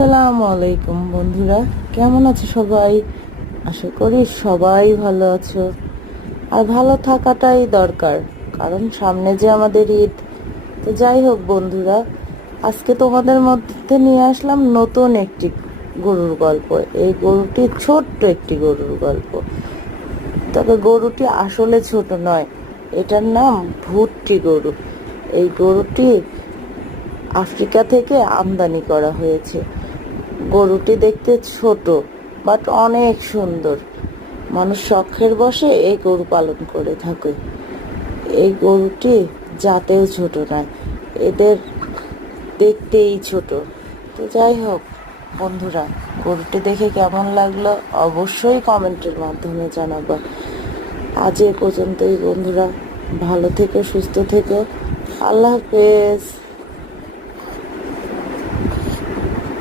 আসসালামু আলাইকুম বন্ধুরা, কেমন আছো সবাই? আশা করি সবাই ভালো আছো। আর ভালো থাকাটাই দরকার, কারণ সামনে যে আমাদের ঈদ। তো যাই হোক বন্ধুরা, আজকে তোমাদের মধ্যে নিয়ে আসলাম নতুন একটি গরুর গল্প। এই গরুটি ছোট্ট একটি গরুর গল্প, তবে গরুটি আসলে ছোট নয়। এটার নাম ভুট্টি গরু। এই গরুটি আফ্রিকা থেকে আমদানি করা হয়েছে। গরুটি দেখতে ছোট, বাট অনেক সুন্দর। মানুষ শখের বশে এই গরু পালন করে থাকে। এই গরুটি জাতেও ছোট নয়, এদের দেখতেই ছোট। তো যাই হোক বন্ধুরা, গরুটি দেখে কেমন লাগলো অবশ্যই কমেন্টের মাধ্যমে জানাবো। আজ এ পর্যন্তই বন্ধুরা, ভালো থেকো, সুস্থ থেকো, আল্লাহ হাফেজ।